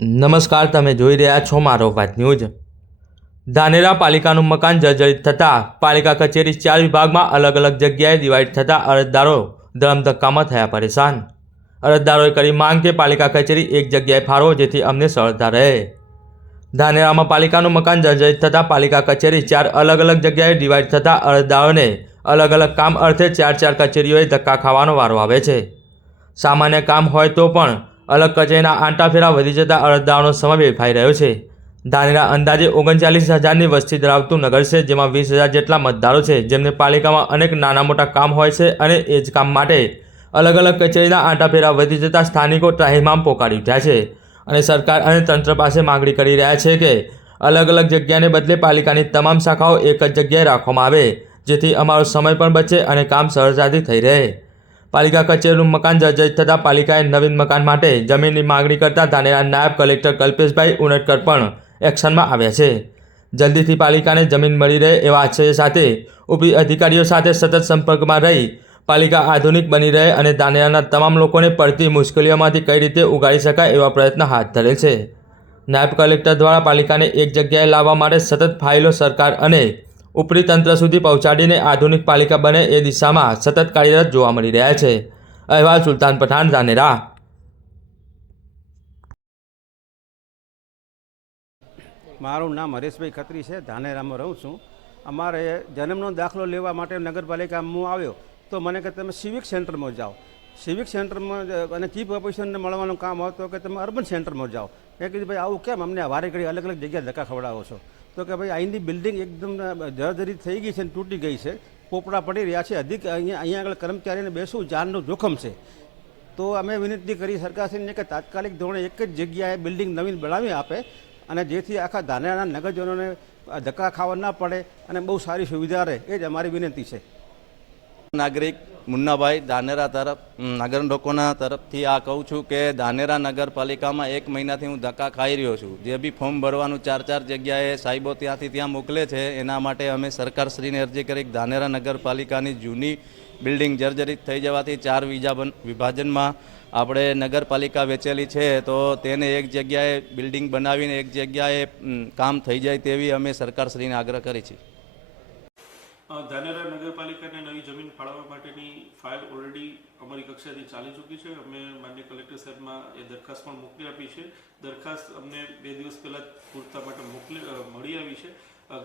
નમસ્કાર, તમે જોઈ રહ્યા છો મારો વાત ન્યૂઝ। ધાનેરા પાલિકાનું મકાન જર્જરિત થતાં પાલિકા કચેરી 4 વિભાગમાં અલગ અલગ જગ્યાએ ડિવાઈડ થતાં અરજદારો ધરમધક્કામાં થયા પરેશાન। અરજદારોએ કરી માંગ કે પાલિકા કચેરી એક જગ્યાએ ફાળવો જેથી અમને સરળતા રહે। ધાનેરામાં પાલિકાનું મકાન જર્જરિત થતાં પાલિકા કચેરી 4 અલગ અલગ જગ્યાએ ડિવાઈડ થતાં અરજદારોને અલગ અલગ કામ અર્થે 4 કચેરીઓએ ધક્કા ખાવાનો વારો આવે છે। સામાન્ય કામ હોય તો પણ અલગ કચેરીના આંટાફેરા વધી જતાં અરજદારોનો સમય વેડફાઈ રહ્યો છે। ધાનેરા અંદાજે 39,000ની વસ્તી ધરાવતું નગર છે, જેમાં 20,000 જેટલા મતદારો છે, જેમને પાલિકામાં અનેક નાના મોટા કામ હોય છે અને એ જ કામ માટે અલગ અલગ કચેરીના આંટાફેરા વધી જતાં સ્થાનિકો ત્રાહિમામ પોકારી ઉઠ્યા છે અને સરકાર અને તંત્ર પાસે માંગણી કરી રહ્યા છે કે અલગ અલગ જગ્યાને બદલે પાલિકાની તમામ શાખાઓ એક જ જગ્યાએ રાખવામાં આવે, જેથી અમારો સમય પણ બચે અને કામ સરળતાથી થઈ રહે। પાલિકા કચેરીનું મકાન જર્જરિત થતાં પાલિકાએ નવીન મકાન માટે જમીનની માંગણી કરતા ધાનેરા નાયબ કલેક્ટર કલ્પેશભાઈ ઉનડકર પણ એક્શનમાં આવ્યા છે। જલ્દીથી પાલિકાને જમીન મળી રહે એવા આશય સાથે ઉપરી અધિકારીઓ સાથે સતત સંપર્કમાં રહી પાલિકા આધુનિક બની રહે અને ધાનેરાના તમામ લોકોને પડતી મુશ્કેલીઓમાંથી કઈ રીતે ઉગારી શકાય એવા પ્રયત્ન હાથ ધરેલ છે। નાયબ કલેક્ટર દ્વારા પાલિકાને એક જગ્યાએ લાવવા માટે સતત ફાઇલો સરકાર અને ઉપરી તંત્ર સુધી પહોંચાડીને આધુનિક પાલિકા બને એ દિશામાં સતત કાર્યરત જોવા મળી રહ્યા છે। અહેવાલ સુલતાન પઠાણ, ધાનેરા। મારું નામ હરેશભાઈ ખત્રી છે, ધાનેરામાં રહું છું। અમારે જન્મનો દાખલો લેવા માટે નગરપાલિકામાં હું આવ્યો તો મને કે તમે સિવિક સેન્ટરમાં જાઓ। સિવિક સેન્ટરમાં અને ચીફ ઓફિસરને મળવાનું કામ આવતું કે તમે અર્બન સેન્ટરમાં જાઓ। મેં કીધું ભાઈ આવું કેમ અમને વારે ઘડી અલગ અલગ જગ્યાએ ધક્કા ખવડાવો છો? તો કે ભાઈ અહીંની બિલ્ડિંગ એકદમ જર્જરિત થઈ ગઈ છે અને તૂટી ગઈ છે, પોપડા પડી રહ્યા છે, અહીંયા આગળ કર્મચારીને બેસવું જાનનું જોખમ છે। તો અમે વિનંતી કરી સરકારશ્રીને કે તાત્કાલિક ધોરણે એક જ જગ્યાએ બિલ્ડિંગ નવીન બનાવી આપે અને જેથી આખા ધાનેરાના નગરજનોને ધક્કા ખાવા ના પડે અને બહુ સારી સુવિધા રહે, એ જ અમારી વિનંતી છે। નાગરિક મુન્નાભાઈ ધાનેરા તરફ નગર લોકોના તરફથી આ કહું છું કે ધાનેરા નગરપાલિકામાં 1 મહિનાથી હું ધક્કા ખાઈ રહ્યો છું। જે બી ફોર્મ ભરવાનું 4 જગ્યાએ સાહેબો ત્યાંથી ત્યાં મોકલે છે, એના માટે અમે સરકારશ્રીને અરજી કરી ધાનેરા નગરપાલિકાની જૂની બિલ્ડિંગ જર્જરિત થઈ જવાથી 4 વિભાજનમાં આપણે નગરપાલિકા વેચેલી છે, તો તેને એક જગ્યાએ બિલ્ડિંગ બનાવીને એક જગ્યાએ કામ થઈ જાય તેવી અમે સરકારશ્રીને આગ્રહ કરી છે। ધાનેરા નગરપાલિકાને નવી જમીન ફાળવવા માટેની ફાઇલ ઓલરેડી અમારી કક્ષાથી ચાલી ચૂકી છે। અમે માનનીય કલેક્ટર સાહેબમાં એ દરખાસ્ત પણ મોકલી આપી છે। દરખાસ્ત અમને 2 દિવસ પહેલાં પૂરતા માટે મળી આવી છે।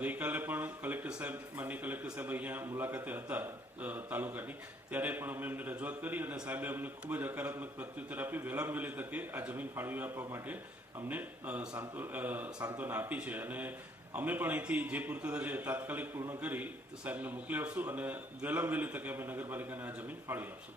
ગઈકાલે પણ માનનીય કલેક્ટર સાહેબ અહીંયા મુલાકાતે હતા તાલુકાની, ત્યારે પણ અમે એમને રજૂઆત કરી અને સાહેબે અમને ખૂબ જ હકારાત્મક પ્રત્યુત્તર આપ્યું। વહેલામાં વહેલી તકે આ જમીન ફાળવી આપવા માટે અમને સાંત્વના આપી છે અને અમે પણ અહીંથી જે પૂર્તતા છે તાત્કાલિક પૂર્ણ કરી સાહેબને મોકલી આપશું અને વહેલામાં વહેલી તકે અમે નગરપાલિકાને આ જમીન ફાળવી આપશું।